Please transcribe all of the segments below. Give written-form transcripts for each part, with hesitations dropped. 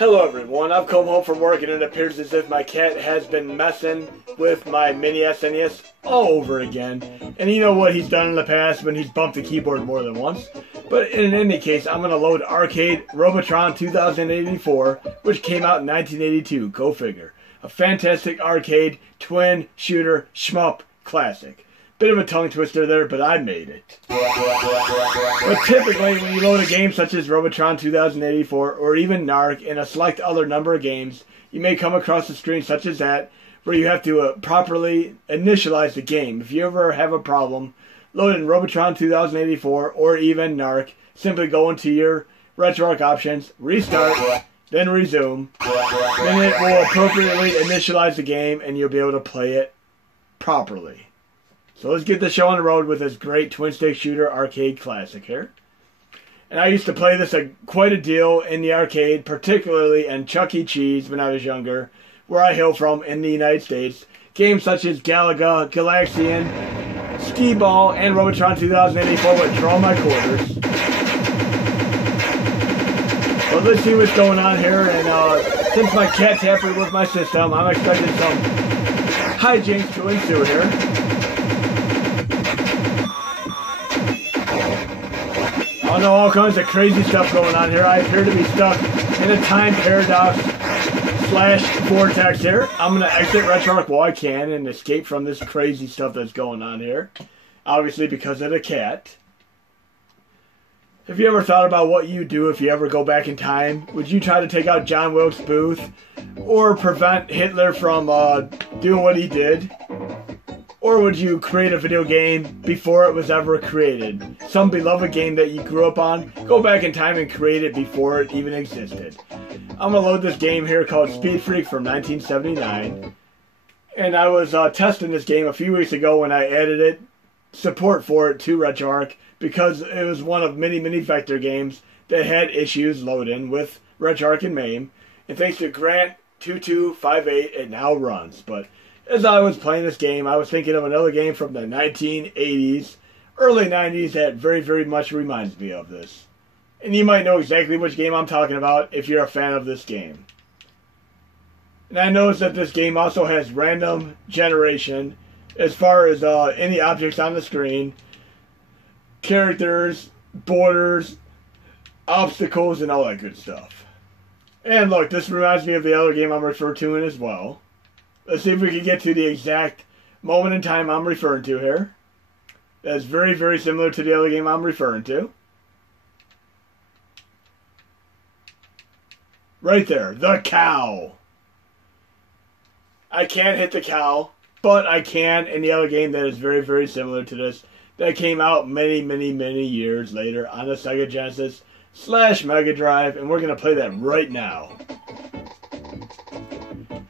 Hello everyone, I've come home from work and it appears as if my cat has been messing with my mini SNES all over again. And you know what he's done in the past when he's bumped the keyboard more than once. But in any case, I'm going to load Arcade Robotron 2084, which came out in 1982, go figure. A fantastic arcade, twin, shooter, shmup classic. Bit of a tongue twister there, but I made it. But typically, when you load a game such as Robotron 2084, or even NARC, and a select other number of games, you may come across a screen such as that, where you have to properly initialize the game. If you ever have a problem loading Robotron 2084, or even NARC, simply go into your RetroArch options, restart, then resume. Then it will appropriately initialize the game, and you'll be able to play it properly. So let's get the show on the road with this great twin-stick shooter arcade classic here. And I used to play this quite a deal in the arcade, particularly in Chuck E. Cheese when I was younger, where I hail from in the United States. Games such as Galaga, Galaxian, Skee Ball, and Robotron 2084 would draw my quarters. But let's see what's going on here, and since my cat tampered with my system, I'm expecting some hijinks to ensue here. I know all kinds of crazy stuff going on here. I appear to be stuck in a time paradox / vortex here. I'm going to exit RetroArch while I can and escape from this crazy stuff that's going on here. Obviously because of the cat. Have you ever thought about what you'd do if you ever go back in time? Would you try to take out John Wilkes Booth? Or prevent Hitler from doing what he did? Or would you create a video game before it was ever created? Some beloved game that you grew up on, go back in time and create it before it even existed. I'm going to load this game here called Speed Freak from 1979. And I was testing this game a few weeks ago when I added support for it to RetroArch, because it was one of many vector games that had issues loading with RetroArch and MAME. And thanks to Grant2258, it now runs. But as I was playing this game, I was thinking of another game from the 1980s, early 90s that very much reminds me of this. And you might know exactly which game I'm talking about if you're a fan of this game. And I noticed that this game also has random generation as far as any objects on the screen, characters, borders, obstacles, and all that good stuff. And look, this reminds me of the other game I'm referring to as well. Let's see if we can get to the exact moment in time I'm referring to here. That's very similar to the other game I'm referring to. Right there, the cow. I can't hit the cow, but I can in the other game that is very similar to this. That came out many years later on the Sega Genesis / Mega Drive, and we're going to play that right now.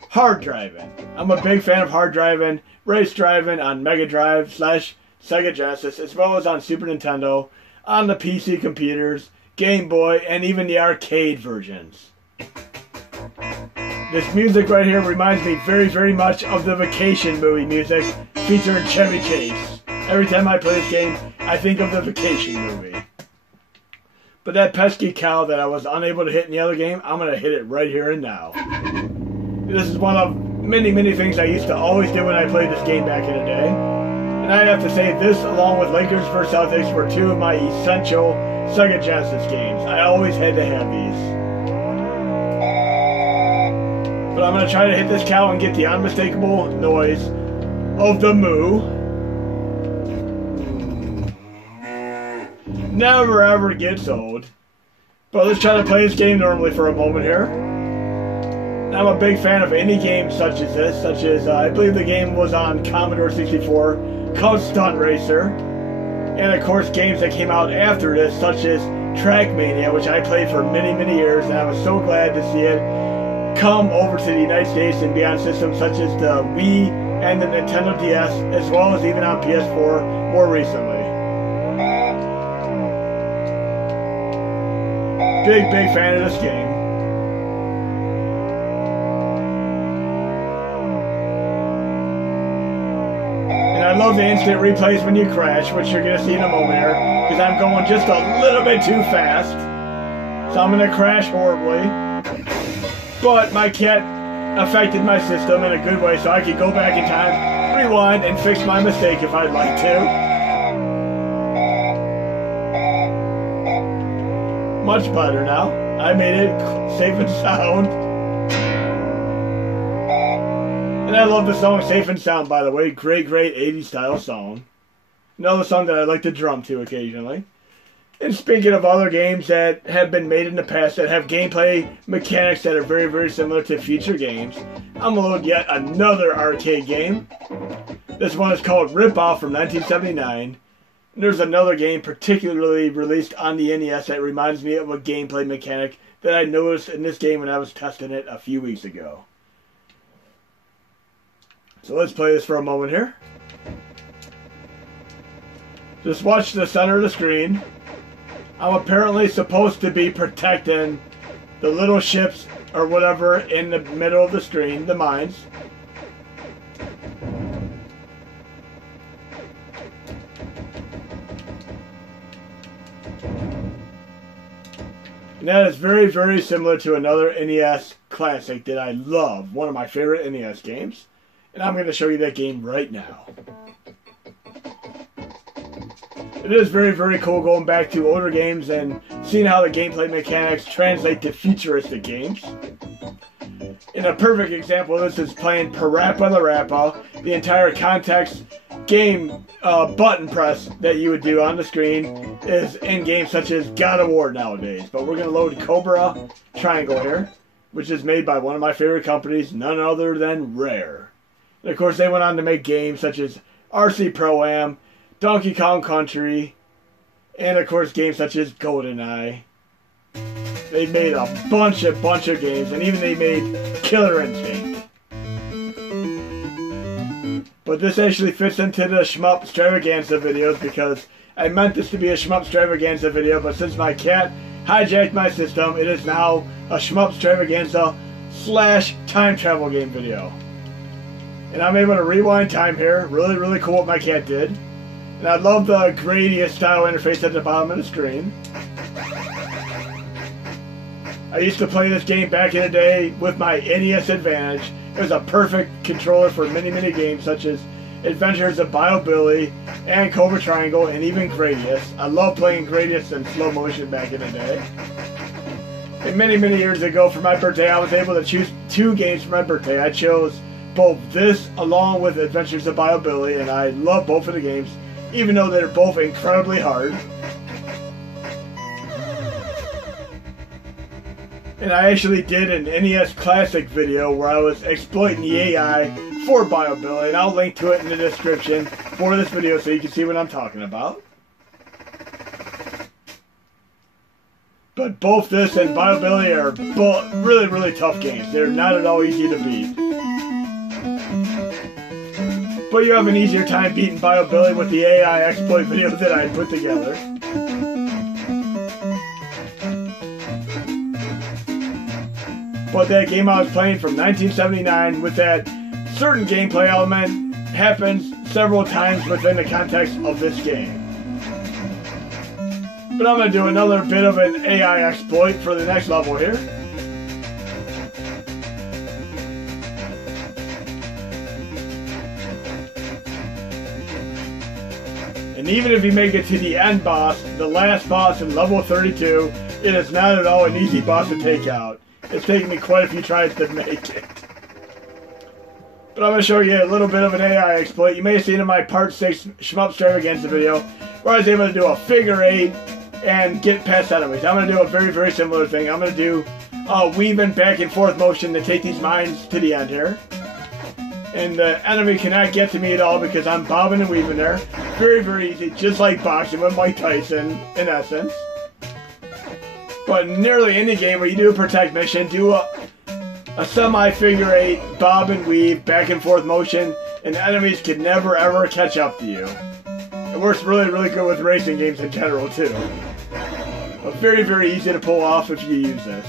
Hard driving. I'm a big fan of hard driving, race driving on Mega Drive / Sega Genesis, as well as on Super Nintendo, on the PC computers, Game Boy, and even the arcade versions. This music right here reminds me very much of the Vacation movie music featuring Chevy Chase. Every time I play this game, I think of the Vacation movie. But that pesky cow that I was unable to hit in the other game, I'm going to hit it right here and now. This is one of many things I used to always do when I played this game back in the day. And I have to say, this along with Lakers vs. Celtics were two of my essential Sega Genesis games. I always had to have these. But I'm going to try to hit this cow and get the unmistakable noise of the moo. Never ever gets old. But let's try to play this game normally for a moment here. I'm a big fan of any game such as this, such as I believe the game was on Commodore 64 called Stunt Racer. And of course games that came out after this, such as Trackmania, which I played for many years, and I was so glad to see it come over to the United States and be on systems such as the Wii and the Nintendo DS, as well as even on PS4 more recently. Big fan of this game. And I love the instant replays when you crash, which you're going to see in a moment here, because I'm going just a little bit too fast. So I'm going to crash horribly. But my cat affected my system in a good way, so I could go back in time, rewind, and fix my mistake if I'd like to. Much better now. I made it safe and sound. And I love the song Safe and Sound, by the way. Great, great 80s style song. Another song that I like to drum to occasionally. And speaking of other games that have been made in the past that have gameplay mechanics that are very, very similar to future games, I'm going to load yet another arcade game. This one is called Rip Off from 1979. And there's another game particularly released on the NES that reminds me of a gameplay mechanic that I noticed in this game when I was testing it a few weeks ago. So let's play this for a moment here. Just watch the center of the screen. I'm apparently supposed to be protecting the little ships or whatever in the middle of the screen, the mines. And that is very, very similar to another NES classic that I love, one of my favorite NES games. And I'm going to show you that game right now. It is very, very cool going back to older games and seeing how the gameplay mechanics translate to futuristic games. In a perfect example, this is playing Parappa the Rappa, the entire context game button press that you would do on the screen is in games such as God of War nowadays. But we're going to load Cobra Triangle here, which is made by one of my favorite companies, none other than Rare. And of course, they went on to make games such as RC Pro-Am, Donkey Kong Country, and of course games such as GoldenEye. They made a bunch of games, and even they made Killer Instinct. But this actually fits into the SHMUP Stravaganza videos because I meant this to be a SHMUP Stravaganza video, but since my cat hijacked my system, it is now a SHMUP Stravaganza / time travel game video. And I'm able to rewind time here. Really, really cool what my cat did. And I love the gradient style interface at the bottom of the screen. I used to play this game back in the day with my NES Advantage. It was a perfect controller for many, many games such as Adventures of Bio Billy and Cobra Triangle and even Gradius. I love playing Gradius in slow motion back in the day. And many, many years ago for my birthday, I was able to choose 2 games for my birthday. I chose both this along with Adventures of Bio Billy, and I love both of the games, even though they're both incredibly hard. And I actually did an NES Classic video where I was exploiting the AI for Bio Billy, and I'll link to it in the description for this video so you can see what I'm talking about. But both this and Bio Billy are both really, really tough games. They're not at all easy to beat. But you have an easier time beating Bio Billy with the AI exploit video that I put together. But that game I was playing from 1979 with that certain gameplay element happens several times within the context of this game. But I'm going to do another bit of an AI exploit for the next level here. And even if you make it to the end boss, the last boss in level 32, it is not at all an easy boss to take out. It's taken me quite a few tries to make it. But I'm going to show you a little bit of an AI exploit. You may have seen in my Part 6 SHMUP Stravaganza video where I was able to do a figure 8 and get past enemies. I'm going to do a very, very similar thing. I'm going to do a weaving back and forth motion to take these mines to the end here. And the enemy cannot get to me at all because I'm bobbing and weaving there. Very, very easy, just like boxing with Mike Tyson in essence. But nearly any game where you do a protect mission, do a semi-figure 8, bob and weave, back and forth motion, and enemies can never ever catch up to you. It works really, really good with racing games in general too. But very, very easy to pull off if you use this.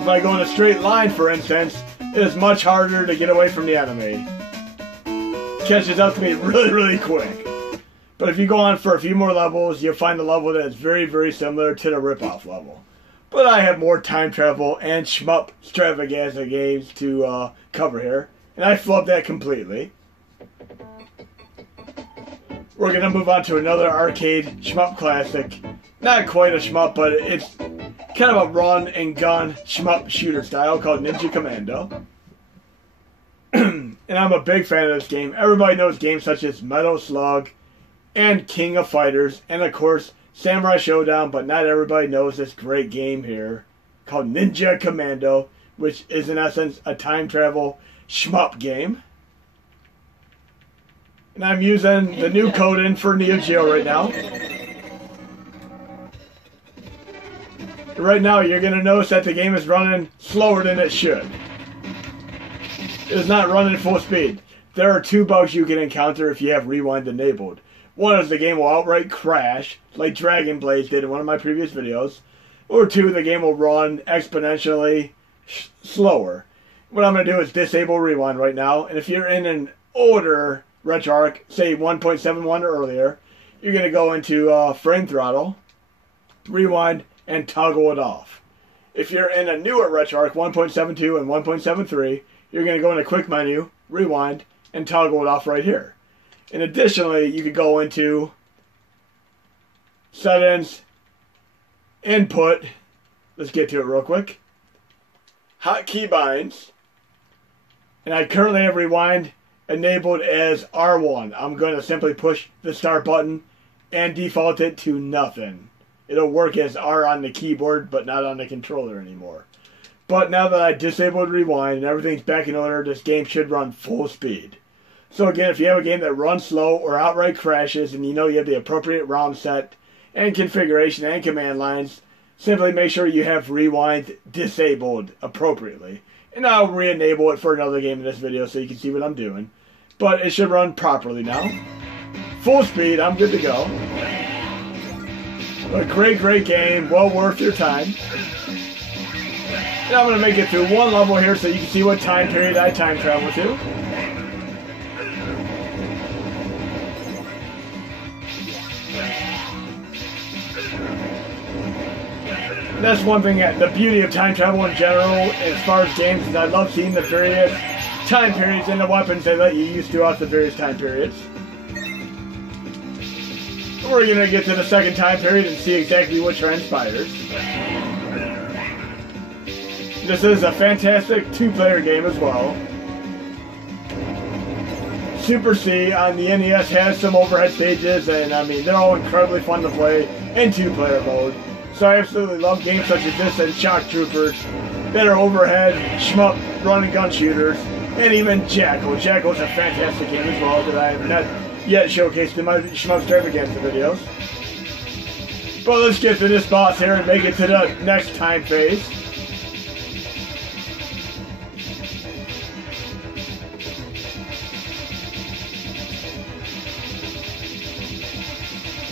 If I go in a straight line, for instance, it is much harder to get away from the enemy. It catches up to me really, really quick. But if you go on for a few more levels, you'll find a level that is very, very similar to the ripoff level. But I have more time travel and SHMUP Stravaganza games to cover here. And I flubbed that completely. We're going to move on to another arcade SHMUP classic. Not quite a SHMUP, but it's kind of a run and gun SHMUP shooter style called Ninja Commando. And I'm a big fan of this game. Everybody knows games such as Metal Slug and King of Fighters, and of course Samurai Showdown, but not everybody knows this great game here called Ninja Commando, which is in essence a time travel SHMUP game. And I'm using the new code in for Neo Geo right now. Right now you're going to notice that the game is running slower than it should. It is not running at full speed. There are two bugs you can encounter if you have rewind enabled. One is the game will outright crash, like Dragon Blaze did in one of my previous videos. Or two, the game will run exponentially slower. What I'm going to do is disable rewind right now. And if you're in an older RetroArch, say 1.71 or earlier, you're going to go into frame throttle, rewind, and toggle it off. If you're in a newer RetroArch 1.72 and 1.73, you're going to go into quick menu, rewind, and toggle it off right here. And additionally, you could go into settings, input, let's get to it real quick, hot keybinds, and I currently have rewind enabled as R1. I'm going to simply push the start button and default it to nothing. It'll work as R on the keyboard, but not on the controller anymore. But now that I disabled rewind and everything's back in order, this game should run full speed. So again, if you have a game that runs slow or outright crashes and you know you have the appropriate ROM set and configuration and command lines, simply make sure you have rewind disabled appropriately. And I'll re-enable it for another game in this video so you can see what I'm doing. But it should run properly now. Full speed, I'm good to go. A great, great game, well worth your time. And I'm going to make it through one level here so you can see what time period I time travel to. That's one thing, the beauty of time travel in general, as far as games, is I love seeing the various time periods and the weapons they let you use throughout the various time periods. We're going to get to the second time period and see exactly what transpires. This is a fantastic two-player game as well. Super C on the NES has some overhead stages, and I mean, they're all incredibly fun to play in two-player mode. So I absolutely love games such as this and Shock Troopers that are overhead, SHMUP, run and gun shooters, and even Jackal. Jackal is a fantastic game as well that I have not yet showcased in my SHMUP Stravaganza videos. But let's get to this boss here and make it to the next time phase.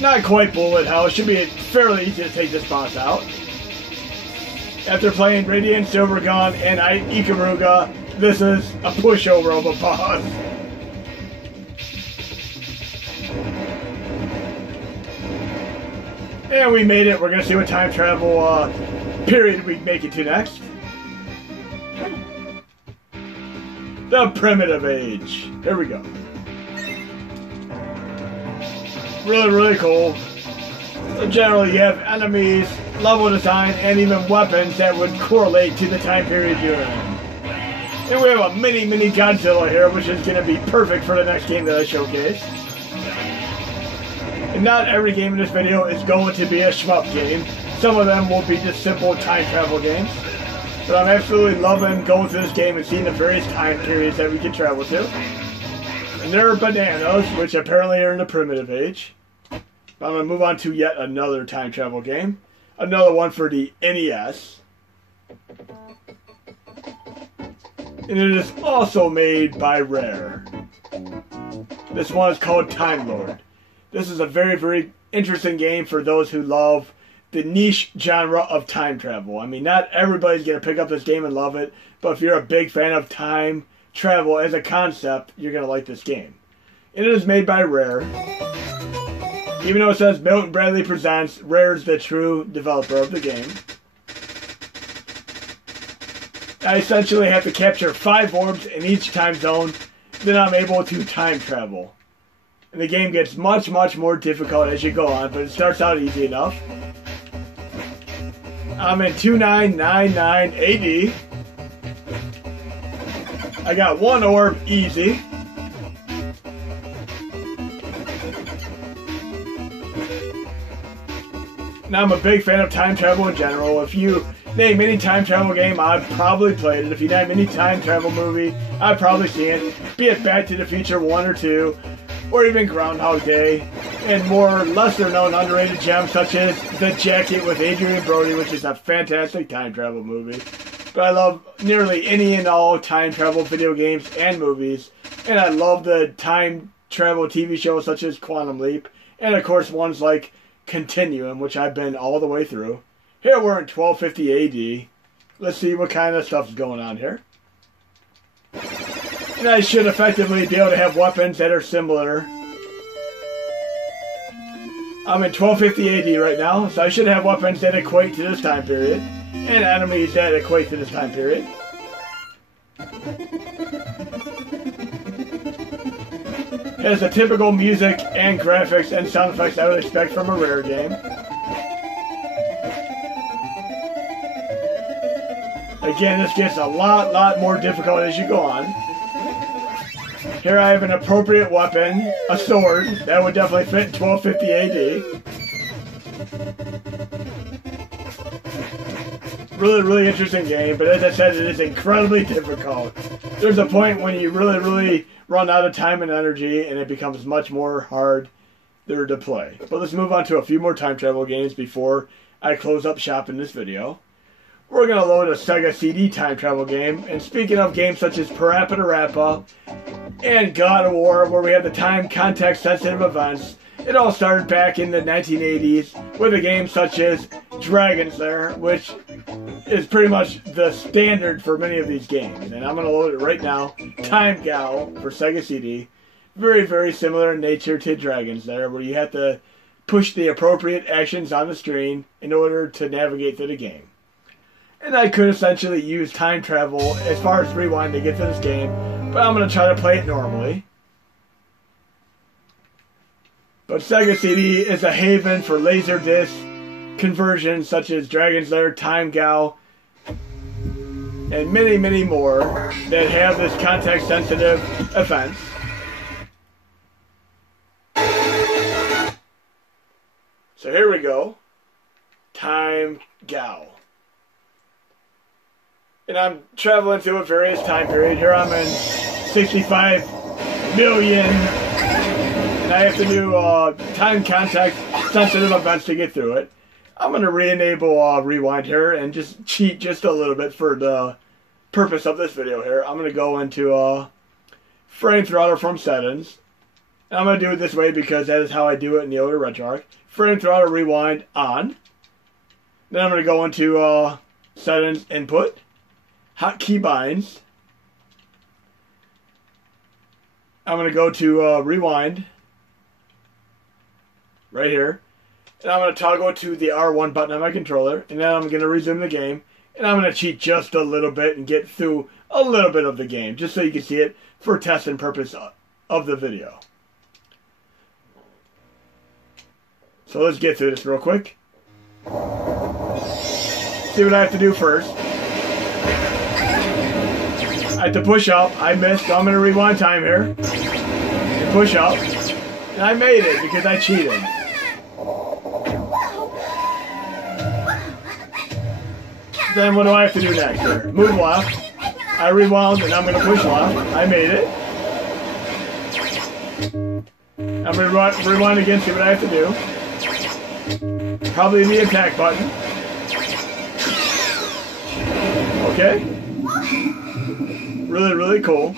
Not quite bullet hell. It should be fairly easy to take this boss out. After playing Radiant, Silvergun, and Ikaruga, this is a pushover of a boss. And we made it. We're going to see what time travel period we make it to next. The Primitive Age. Here we go. Really, really cool. Generally, you have enemies, level design, and even weapons that would correlate to the time period you're in. And we have a mini Godzilla here, which is going to be perfect for the next game that I showcase. And not every game in this video is going to be a SHMUP game. Some of them will be just simple time travel games. But I'm absolutely loving going through this game and seeing the various time periods that we can travel to. And there are bananas, which apparently are in the Primitive Age. I'm going to move on to yet another time travel game. Another one for the NES. And it is also made by Rare. This one is called Time Lord. This is a very, very interesting game for those who love the niche genre of time travel. I mean, not everybody's going to pick up this game and love it, but if you're a big fan of time travel as a concept, you're going to like this game. And it is made by Rare. Even though it says Milton Bradley presents, Rare's the true developer of the game. I essentially have to capture 5 orbs in each time zone, then I'm able to time travel. And the game gets much, much more difficult as you go on, but it starts out easy enough. I'm in 2999 AD. I got 1 orb, easy. Now I'm a big fan of time travel in general. If you name any time travel game, I've probably played it. If you name any time travel movie, I've probably seen it. Be it Back to the Future 1 or 2, or even Groundhog Day, and more lesser known underrated gems such as The Jacket with Adrian Brody, which is a fantastic time travel movie. But I love nearly any and all time travel video games and movies, and I love the time travel TV shows such as Quantum Leap, and of course ones like Continuum, which I've been all the way through. Here we're in 1250 AD. Let's see what kind of stuff is going on here. And I should effectively be able to have weapons that are similar. I'm in 1250 AD right now, so I should have weapons that equate to this time period, and enemies that equate to this time period. It has the typical music and graphics and sound effects I would expect from a Rare game. Again, this gets a lot more difficult as you go on. Here I have an appropriate weapon, a sword, that would definitely fit in 1250 AD. Really interesting game, but as I said, it is incredibly difficult. There's a point when you really run out of time and energy, and it becomes much more hard there to play. But let's move on to a few more time travel games before I close up shop in this video. We're going to load a Sega CD time travel game, and speaking of games such as Parappa the Rappa and God of War, where we have the time context sensitive events, it all started back in the 1980s with a game such as Dragon's Lair, which is pretty much the standard for many of these games. And I'm going to load it right now. Time Gal for Sega CD. Very similar in nature to Dragon's Lair, where you have to push the appropriate actions on the screen in order to navigate through the game. And I could essentially use time travel as far as rewind to get to this game, but I'm going to try to play it normally. But Sega CD is a haven for Laserdisc conversions such as Dragon's Lair, Time Gal, and many more that have this context-sensitive events. So here we go. Time Gal. And I'm traveling through a various time period. Here I'm in 65 million. And I have to do time context sensitive events to get through it. I'm going to re-enable rewind here and just cheat just a little bit for the purpose of this video here. I'm going to go into frame throttle from settings. And I'm going to do it this way because that is how I do it in the older RetroArch. Frame throttle rewind on. Then I'm going to go into settings input. Hotkey binds. I'm going to go to rewind. Right here. And I'm going to toggle to the R1 button on my controller. And then I'm going to resume the game. And I'm going to cheat just a little bit and get through a little bit of the game. Just so you can see it for test and purpose of the video. So let's get through this real quick. See what I have to do first. I have to push up. I missed, so I'm going to rewind time here. And push up. And I made it because I cheated. Then what do I have to do next here? Move left. I rewound and I'm going to push left. I made it. I'm going to rewind again, see what I have to do. Probably the attack button. Okay. Really cool.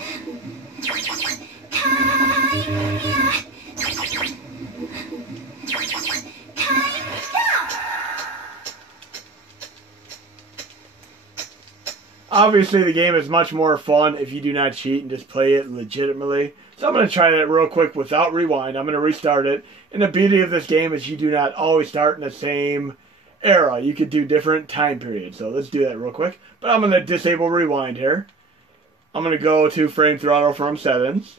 Obviously, the game is much more fun if you do not cheat and just play it legitimately. So I'm going to try that real quick without rewind. I'm going to restart it. And the beauty of this game is you do not always start in the same era. You could do different time periods. So let's do that real quick. But I'm going to disable rewind here. I'm going to go to frame throttle from settings.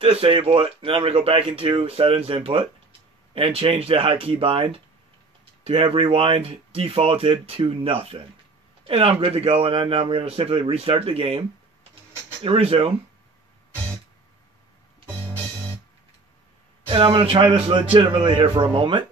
Disable it. And then I'm going to go back into settings input. And change the hotkey bind to have rewind defaulted to nothing. And I'm good to go. And then I'm going to simply restart the game. And resume. And I'm going to try this legitimately here for a moment.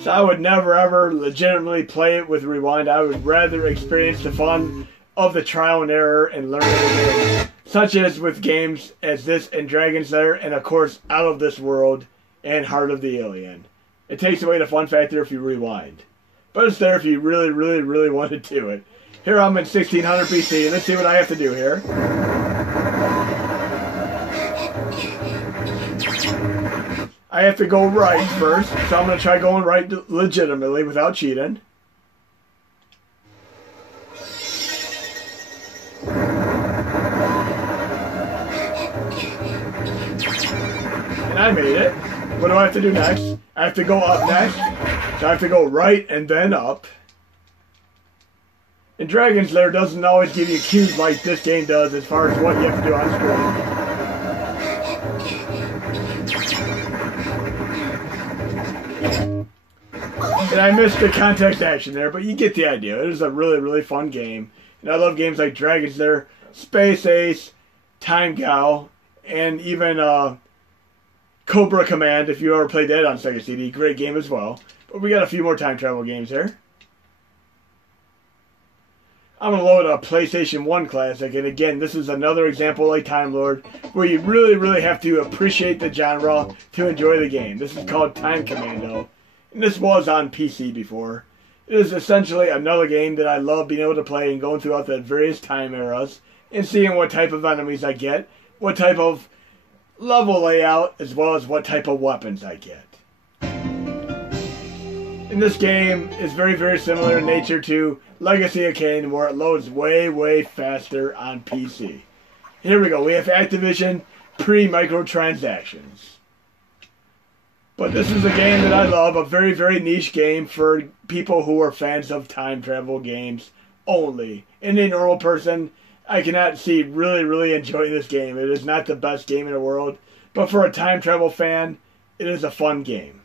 So I would never ever legitimately play it with rewind. I would rather experience the fun of the trial and error and learning again. Such as with games as this and Dragon's Lair and of course Out of This World and Heart of the Alien. It takes away the fun factor if you rewind. But it's there if you really, really, really want to do it. Here I'm in 1600 BC. Let's see what I have to do here. I have to go right first. So I'm going to try going right legitimately without cheating. And I made it. What do I have to do next? I have to go up next. So I have to go right and then up. And Dragon's Lair doesn't always give you cues like this game does as far as what you have to do on screen. And I missed the context action there, but you get the idea. It is a really, really fun game. And I love games like Dragon's Lair, Space Ace, Time Gal, and even Cobra Command, if you ever played that on Sega CD. Great game as well. But we got a few more time travel games here. I'm going to load a PlayStation 1 classic, and again, this is another example like Time Lord, where you really, really have to appreciate the genre to enjoy the game. This is called Time Commando, and this was on PC before. It is essentially another game that I love being able to play and going throughout the various time eras, and seeing what type of enemies I get, what type of level layout, as well as what type of weapons I get. And this game is very, very similar in nature to Legacy of Kain, where it loads way, way faster on PC. Here we go. We have Activision pre-microtransactions. But this is a game that I love, a very, very niche game for people who are fans of time travel games only. And a normal person, I cannot see really, really enjoying this game. It is not the best game in the world, but for a time travel fan, it is a fun game.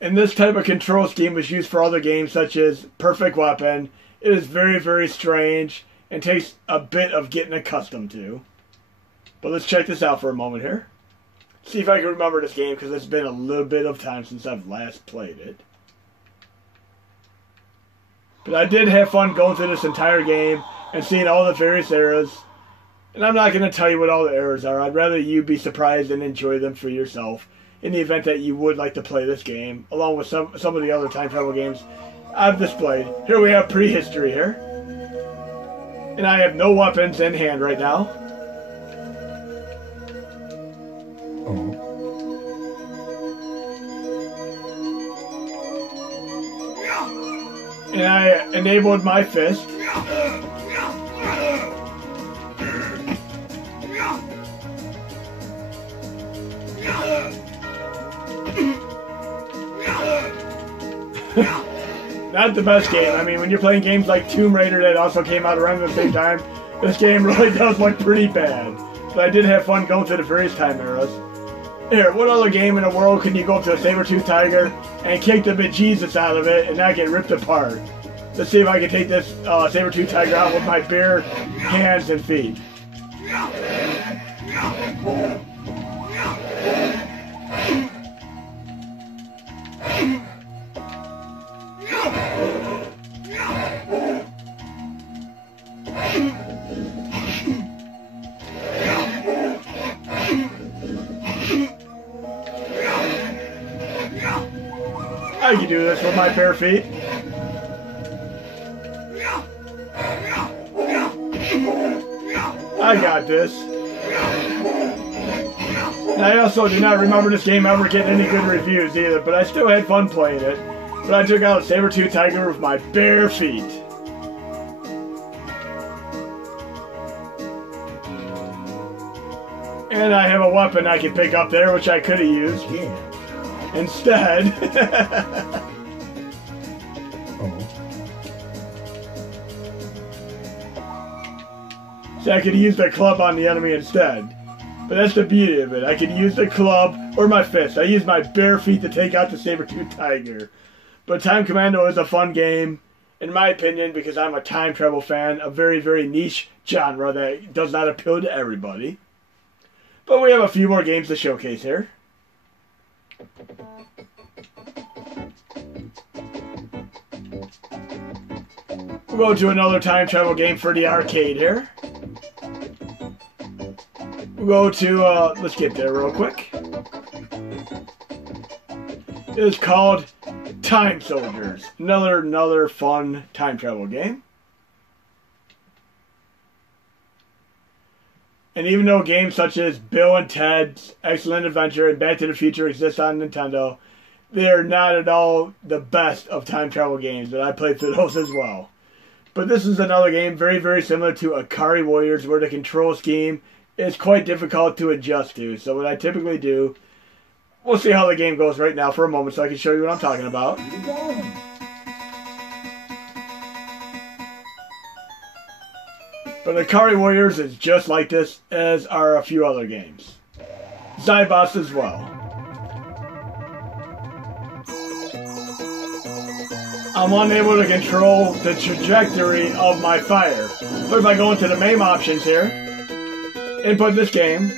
And this type of control scheme was used for other games such as Perfect Weapon. It is very, very strange and takes a bit of getting accustomed to. But let's check this out for a moment here. See if I can remember this game because it's been a little bit of time since I've last played it. But I did have fun going through this entire game and seeing all the various eras. And I'm not going to tell you what all the eras are. I'd rather you be surprised and enjoy them for yourself, in the event that you would like to play this game, along with some of the other time travel games I've displayed. Here we have prehistory here. And I have no weapons in hand right now. And I enabled my fist. Not the best game. I mean, when you're playing games like Tomb Raider that also came out around the same time, this game really does look pretty bad. But I did have fun going through the various time eras. Here, what other game in the world can you go up to a saber-toothed tiger and kick the bejesus out of it and not get ripped apart? Let's see if I can take this saber-toothed tiger out with my bare hands and feet. I can do this with my bare feet. I got this. And I also do not remember this game ever getting any good reviews either, but I still had fun playing it. But I took out a saber-tooth tiger with my bare feet. And I have a weapon I can pick up there, which I could have used. Yeah. Instead. So I could use the club on the enemy instead. But that's the beauty of it. I could use the club or my fist. I use my bare feet to take out the saber-tooth tiger. But Time Commando is a fun game, in my opinion, because I'm a time travel fan. A very, very niche genre that does not appeal to everybody. But we have a few more games to showcase here. We'll go to another time travel game for the arcade here. We'll go to, let's get there real quick. It is called Time Soldiers. Another fun time travel game. And even though games such as Bill and Ted's Excellent Adventure and Back to the Future exist on Nintendo, they are not at all the best of time travel games, and I played through those as well. But this is another game very, very similar to Akari Warriors, where the control scheme is quite difficult to adjust to. So what I typically do, we'll see how the game goes right now for a moment so I can show you what I'm talking about. But Akari Warriors is just like this, as are a few other games. Zybots as well. I'm unable to control the trajectory of my fire. But if I go into the MAME options here, input this game,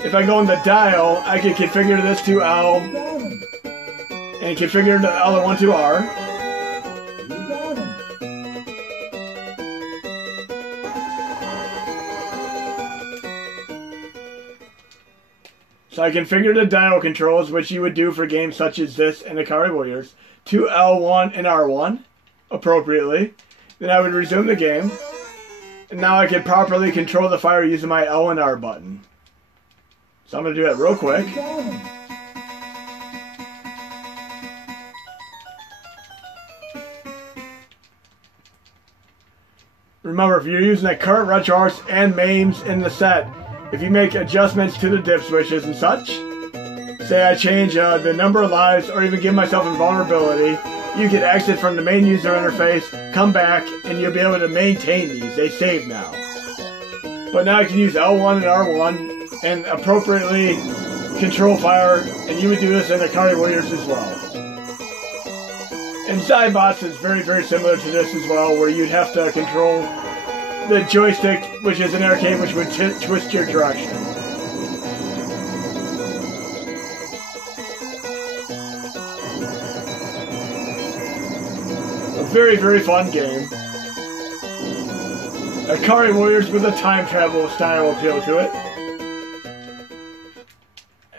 if I go in the dial, I can configure this to L, and configure the other one to R. So I configure the dial controls, which you would do for games such as this and Akari Warriors, to L1 and R1, appropriately. Then I would resume the game. And now I can properly control the fire using my L and R button. So I'm going to do that real quick. Remember, if you're using the current RetroArts and MAMEs in the set, if you make adjustments to the dip switches and such, say I change the number of lives or even give myself invulnerability, you can exit from the main user interface, come back, and you'll be able to maintain these. They save now. But now I can use L1 and R1 and appropriately control fire, and you would do this in Akari Warriors as well. And Zybots is very, very similar to this as well, where you'd have to control the joystick, which is an arcade, which would twist your direction. A very, very fun game. Akari Warriors with a time travel style appeal to it.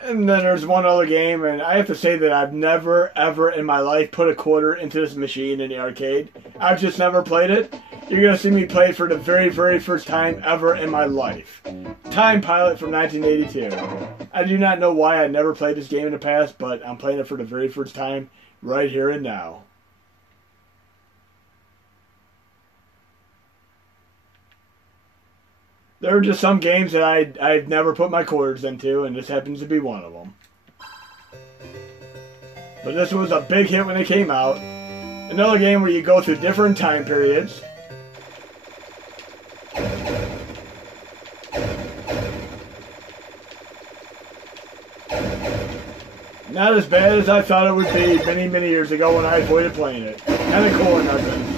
And then there's one other game, and I have to say that I've never, ever in my life put a quarter into this machine in the arcade. I've just never played it. You're going to see me play it for the very, very first time ever in my life. Time Pilot from 1982. I do not know why I never played this game in the past, but I'm playing it for the very first time right here and now. There are just some games that I've never put my quarters into, and this happens to be one of them. But this was a big hit when it came out. Another game where you go through different time periods. Not as bad as I thought it would be many, many years ago when I avoided playing it. Kind of cool in that sense.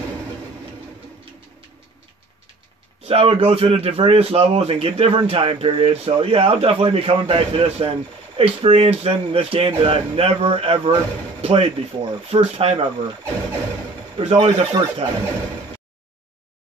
So I would go through the various levels and get different time periods. So yeah, I'll definitely be coming back to this and experiencing this game that I've never ever played before. First time ever. There's always a first time.